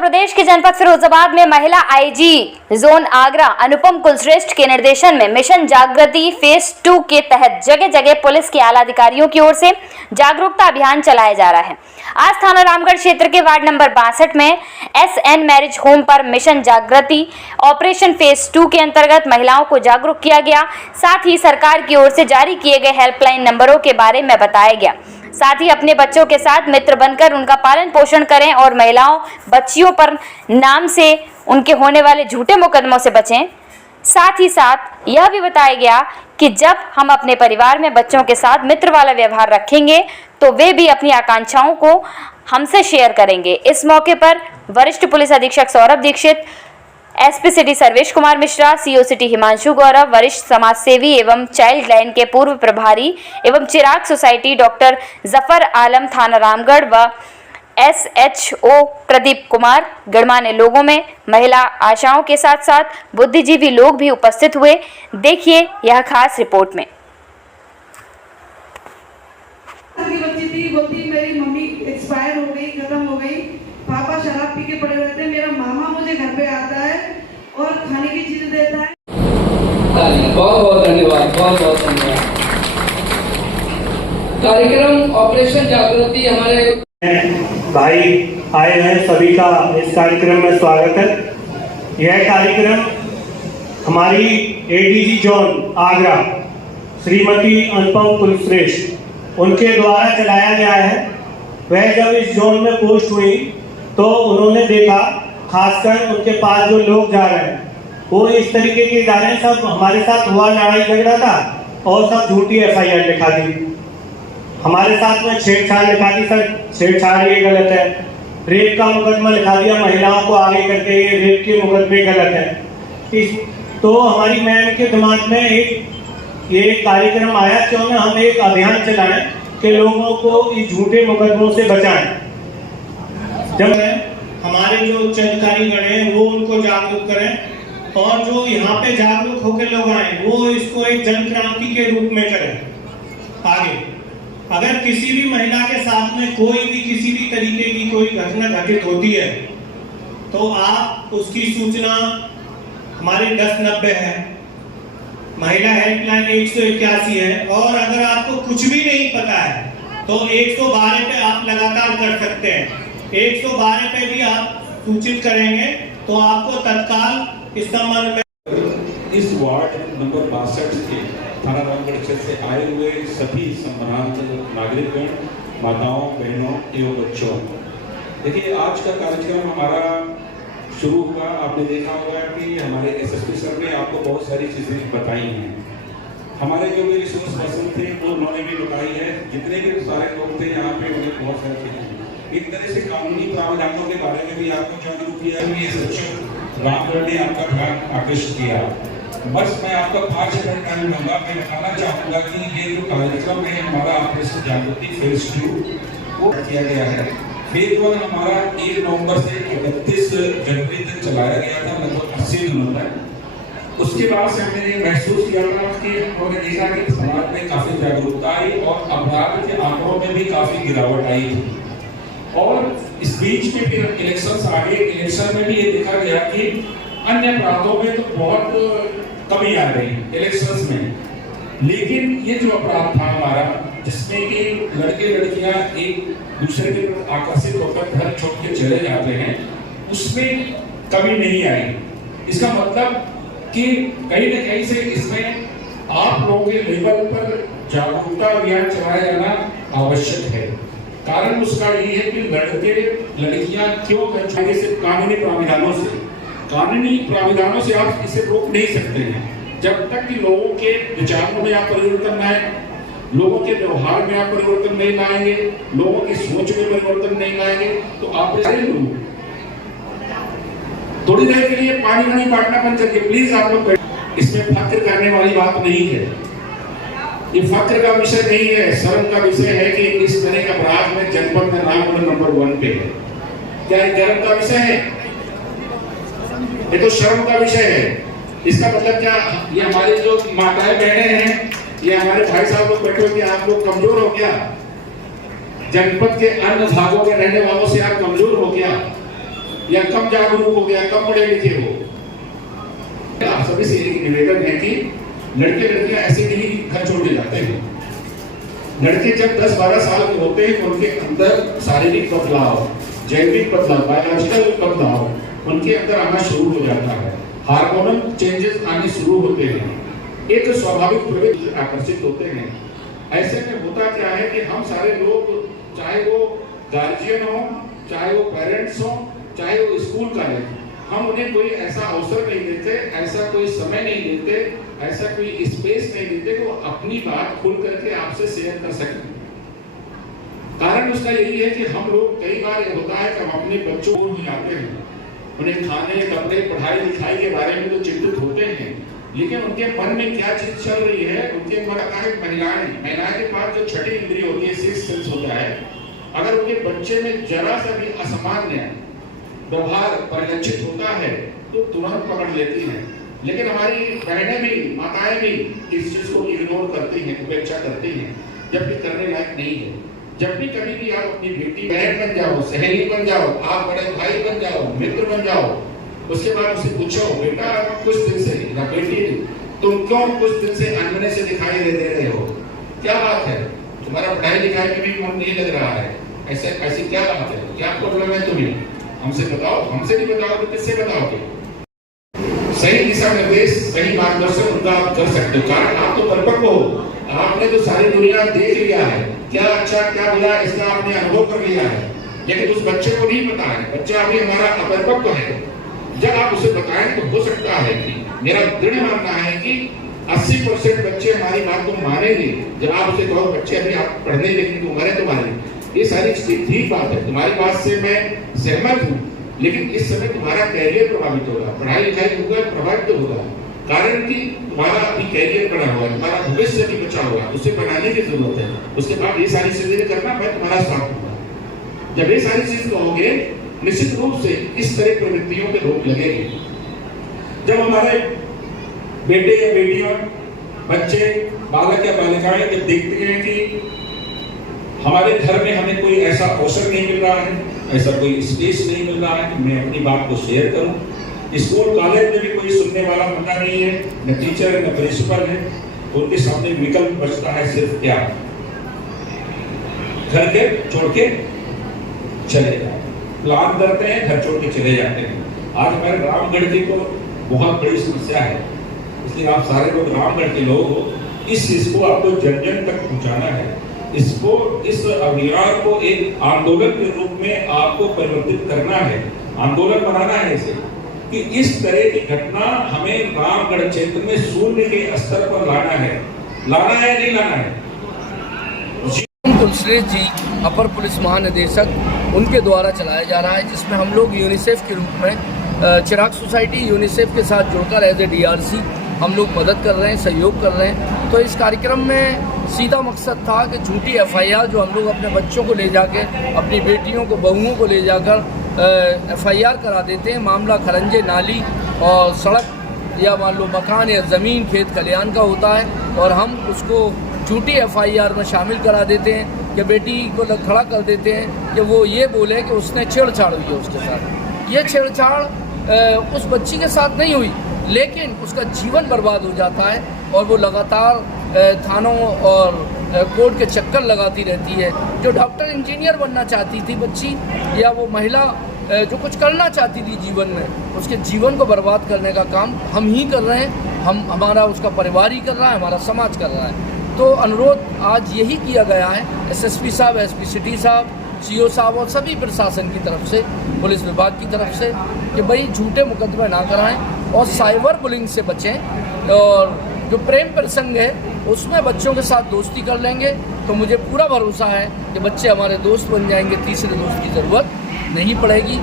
प्रदेश के जनपद फिरोजाबाद में महिला आईजी जोन आगरा अनुपम कुलश्रेष्ठ के निर्देशन में मिशन जागृति फेज 2 के तहत जगह जगह पुलिस के आला अधिकारियों की ओर से जागरूकता अभियान चलाया जा रहा है। आज थाना रामगढ़ क्षेत्र के वार्ड नंबर 62 में SN मैरिज होम पर मिशन जागृति ऑपरेशन फेज 2 के अंतर्गत महिलाओं को जागरूक किया गया। साथ ही सरकार की ओर से जारी किए गए हेल्पलाइन नंबरों के बारे में बताया गया। साथ ही अपने बच्चों के साथ मित्र बनकर उनका पालन पोषण करें और महिलाओं बच्चियों पर नाम से उनके होने वाले झूठे मुकदमों से बचें। साथ ही साथ यह भी बताया गया कि जब हम अपने परिवार में बच्चों के साथ मित्र वाला व्यवहार रखेंगे तो वे भी अपनी आकांक्षाओं को हमसे शेयर करेंगे। इस मौके पर वरिष्ठ पुलिस अधीक्षक Saurabh Dikshit, SP city Sarvesh Kumar Mishra, CO city Himanshu Gaurav, वरिष्ठ समाज सेवी एवं चाइल्ड लाइन के पूर्व प्रभारी एवं चिराग सोसाइटी डॉक्टर जफर आलम थाना रामगढ़ व SHO प्रदीप कुमार गणमान्य लोगों में महिला आशाओं के साथ साथ बुद्धिजीवी लोग भी उपस्थित हुए। देखिए यह खास रिपोर्ट में। बोलती मेरी मम्मी एक्सपायर हो गई, खत्म हो गई, पापा शराब पी के पड़े रहते हैं, मेरा मामा मुझे घर पे आता है और खाने की चीजें देता है। बहुत बहुत धन्यवाद, बहुत बहुत धन्यवाद। कार्यक्रम ऑपरेशन जागृति हमारे भाई आए हैं, सभी का इस कार्यक्रम में स्वागत है। यह कार्यक्रम हमारी ADG जोन आगरा श्रीमती अनुपम कुलश्रेष्ठ उनके द्वारा चलाया गया है। वह जब इस जोन में पोस्ट हुई तो उन्होंने देखा, खासकर उनके पास जो लोग जा रहे हैं वो इस तरीके के जा रहे हैं, सब हमारे साथ हुआ लड़ाई झगड़ा था और सब झूठी FIR लिखा दी, हमारे साथ में छेड़छाड़ लिखा दी। सर छेड़छाड़ ये गलत है, रेप का मुकदमा लिखा दिया, महिलाओं को आगे करके ये रेप के मुकदमे गलत है। तो हमारी मैम के दिमाग में ये कार्यक्रम आया, क्यों ना हम एक अभियान चलाएं कि लोगों को इस झूठे मुकदमों से बचाएं। जब हमारे जो उच्चाधिकारीगण हैं वो उनको जागरूक करें और जो यहाँ पे जागरूक होकर लोग आए वो इसको एक जन क्रांति के रूप में करें। आगे अगर किसी भी महिला के साथ में कोई भी किसी भी तरीके की कोई घटना घटित होती है तो आप उसकी सूचना हमारे 1090 है, महिला हेल्पलाइन 181 है, और अगर आपको कुछ भी नहीं पता है तो 112 पे आप लगातार कर सकते हैं। 112 पे भी आप सूचित करेंगे तो आपको तत्काल इस संबंध में इस वार्ड नंबर 62 के थाना रामगढ़ क्षेत्र से आए हुए सभी सम्मानित नागरिकगण, माताओं, बहनों एवं बच्चों, देखिए आज का कार्यक्रम हमारा शुरू हुआ। आपने देखा होगा कि हमारे SSP सर ने आपको बहुत सारी चीज़ें बताई हैं। हमारे जो भी रिसोर्स पर्सन थे वो उन्होंने भी बताई है, जितने भी सारे लोग थे यहाँ पे उन्हें बहुत सारी चीज़ें, एक तरह से कानूनी प्रावधानों के बारे में भी आपको जागरूक किया है। रामगढ़ ने आपका ध्यान आकृष्ट किया। बस मैं आपका 5 मिनट टाइम लूंगा। मैं बताना चाहूँगा कि ये जो कार्यक्रम है हमारा ऑपरेशन जागृति फेज 2 वो किया गया है। फेज 1 हमारा 1 नवंबर से 31 जनवरी तक चलाया गया था, लगभग 80 दिनों तक। उसके बाद से हमने महसूस किया था कि हमने देखा कि समाज में काफ़ी जागरूकता आई और अपराध के आंकड़ों में भी काफ़ी गिरावट आई थी। और इस बीच में फिर इलेक्शन आ गए। इलेक्शन में भी ये देखा गया कि अन्य अपराधों में तो बहुत कमी आ गई इलेक्शंस में, लेकिन ये जो अपराध था हमारा जिसमें कि लड़के लड़कियां एक दूसरे के प्रति आकर्षित होकर घर छोड़ के चले जाते हैं, उसमें कमी नहीं आई। इसका मतलब कि कहीं न कहीं से इसमें आप लोगों के लेवल पर जागरूकता अभियान चलाया जाना आवश्यक है। कारण उसका ये है कि लड़के लड़कियां क्यों घर से कानूनी प्राविधानों से आप इसे रोक नहीं सकते हैं। जब तक कि लोगों के विचारों में आप परिवर्तन न आए, लोगों के व्यवहार में आप परिवर्तन नहीं लाएंगे, लोगों की सोच में परिवर्तन नहीं लाएंगे तो आप लोग थोड़ी देर के लिए पानी नहीं बांटना बंद करके प्लीज आप लोग, इसमें फक्र करने वाली बात नहीं है। ये फक्र का विषय नहीं है, शर्म का विषय है कि इस तरह का अपराध में जनपद में रामगढ़ नंबर 1 पे है। क्या ये गर्व का विषय है? ये तो शर्म का विषय है। इसका मतलब क्या, ये हमारे जो माताएं बहनें हैं, ये हमारे भाई साहब लोग बैठे हो, आप लोग कमजोर हो क्या? जनपद के अन्य भागों में रहने वालों से आप कमजोर हो क्या? या कम जागरूक हो गया, कम पढ़े लिखे हो। आप सभी से एक निवेदन है कि लड़के लड़कियां ऐसे नहीं घर छोड़ के जाते हैं। लड़के जब 10-12 साल के होते हैं उनके अंदर शारीरिक बदलाव, जैविक बदलाव, बायोलॉजिकल बदलाव उनके अंदर आना शुरू हो जाता है। हार्मोनल चेंजेस आने शुरू होते हैं, एक स्वाभाविक प्रवृत्ति आकर्षित होते हैं। ऐसे में होता क्या है कि हम सारे लोग, चाहे वो गार्जियन हो, चाहे वो पेरेंट्स हो, चाहे वो स्कूल कॉलेज, हम उन्हें कोई ऐसा अवसर नहीं देते, ऐसा कोई समय नहीं देते, ऐसा कोई स्पेस नहीं देते कि वो अपनी बात खुल करके आपसे शेयर कर सकें। कारण उसका यही है कि हम लोग कई बार ये होता है कि हम अपने बच्चों को ही आते हैं, उन्हें खाने, कपड़े, पढ़ाई लिखाई के बारे में तो चिंतित होते हैं, लेकिन उनके मन में क्या चीज चल रही है, उनके मन में महिलाएं के पास जो छठी इंद्रिय होती है, सिक्स्थ सेंस होता है, अगर उनके बच्चे में जरा सा भी असामान्य व्यवहार परिलक्षित होता है तो तुरंत पकड़ लेती हैं। लेकिन हमारी बहनें भी, माताएं भी इस चीज को इग्नोर करती हैं, उपेक्षा करती हैं, जबकि करने लायक नहीं है। जब भी कभी भी आप अपनी बेटी बहन बन जाओ, सहेली बन जाओ, आप बड़े भाई बन जाओ, मित्र बन जाओ, उसके बाद उसे पूछो, बेटा कुछ दिन से, या बेटी तुम क्यों कुछ दिन से अनबने से दिखाई दे रहे हो, क्या बात है, तुम्हारा पढ़ाई लिखाई में भी मन नहीं लग रहा है, ऐसी क्या बात है, क्या प्रॉब्लम है तुम्हें, हमसे बताओ। हमसे नहीं बताओ तो किससे बताओगे? सही दिशा निर्देश, सही मार्गदर्शन उनका आप कर सकते हो, कारण आप तो परिपक्व हो, आपने तो सारी दुनिया देख लिया है, क्या अच्छा क्या बुरा इसका आपने अनुभव कर लिया है। लेकिन उस बच्चे को नहीं पता है, बच्चा अभी हमारा अपरिपक्व है। जब आप उसे बताएं तो हो सकता है कि, मेरा दृढ़ मानना है कि 80% बच्चे हमारी बात को मानेंगे। जब आप उसे कहो बच्चे अभी आप पढ़ने लिखने की उम्र है तुम्हारी, ये सारी चीजें ठीक बात है, तुम्हारी बात से मैं सहमत हूँ, लेकिन इस समय तुम्हारा कैरियर प्रभावित होगा, पढ़ाई लिखाई होगा प्रभावित होगा, कारण कि तुम्हारा अभी कैरियर बना हुआ है, तुम्हारा भविष्य भी बचा हुआ है, उसे बनाने की जरूरत है। उसके बाद ये सारी चीजें करना, मैं तुम्हारा साथ दूंगा। जब ये सारी चीज कहोगे, निश्चित रूप से इस तरह प्रवृत्तियों पे रोक लगेगी। जब हमारे बेटे या बेटियां, बच्चे, बालक या बालिकाएं जब देखते हैं कि हमारे घर में हमें कोई ऐसा अवसर नहीं मिल रहा है, ऐसा कोई स्पेस नहीं मिल रहा है कि मैं अपनी बात को शेयर करूं, स्कूल कॉलेज में भी कोई सुनने वाला होता नहीं है, न टीचर है न प्रिंसिपल है, उनके सामने विकल्प बचता है सिर्फ क्या, घर के छोड़ के चले जाओ, प्लान करते हैं, घर छोड़ के चले जाते हैं। आज हमारे रामगढ़ की को बहुत बड़ी समस्या है, इसलिए आप सारे लोग रामगढ़ के लोग हो, इस चीज को आपको जन जन तक पहुंचाना है, इसको, इस अभियान को एक आंदोलन के रूप में आपको परिवर्तित करना है, आंदोलन बनाना है इसे, कि इस तरह की घटना हमें रामगढ़ क्षेत्र में शून्य के स्तर पर लाना है नहीं लाना है। कुलश्रेष्ठ जी अपर पुलिस महानिदेशक, उनके द्वारा चलाया जा रहा है, जिसमें हम लोग यूनिसेफ के रूप में चिराग सोसाइटी यूनिसेफ के साथ जुड़कर एज ए DRC हम लोग मदद कर रहे हैं, सहयोग कर रहे हैं। तो इस कार्यक्रम में सीधा मकसद था कि झूठी FIR जो हम लोग अपने बच्चों को ले जाके, अपनी बेटियों को, बहुओं को ले जाकर FIR करा देते हैं, मामला खरंजे, नाली और सड़क या मान लो मकान या ज़मीन, खेत खलिहान का होता है, और हम उसको झूठी FIR में शामिल करा देते हैं कि बेटी को खड़ा कर देते हैं कि वो ये बोले कि उसने छेड़छाड़ हुई है उसके साथ। ये छेड़छाड़ उस बच्ची के साथ नहीं हुई, लेकिन उसका जीवन बर्बाद हो जाता है और वो लगातार थानों और कोर्ट के चक्कर लगाती रहती है। जो डॉक्टर इंजीनियर बनना चाहती थी बच्ची, या वो महिला जो कुछ करना चाहती थी जीवन में, उसके जीवन को बर्बाद करने का काम हम ही कर रहे हैं, हमारा उसका परिवार ही कर रहा है, हमारा समाज कर रहा है। तो अनुरोध आज यही किया गया है SSP साहब, SP सिटी साहब, CO साहब और सभी प्रशासन की तरफ से, पुलिस विभाग की तरफ से, कि भाई झूठे मुकदमे ना कराएं और साइबर बुलिंग से बचें। और जो प्रेम प्रसंग है उसमें बच्चों के साथ दोस्ती कर लेंगे तो मुझे पूरा भरोसा है कि बच्चे हमारे दोस्त बन जाएंगे, तीसरे दोस्त की ज़रूरत नहीं पड़ेगी।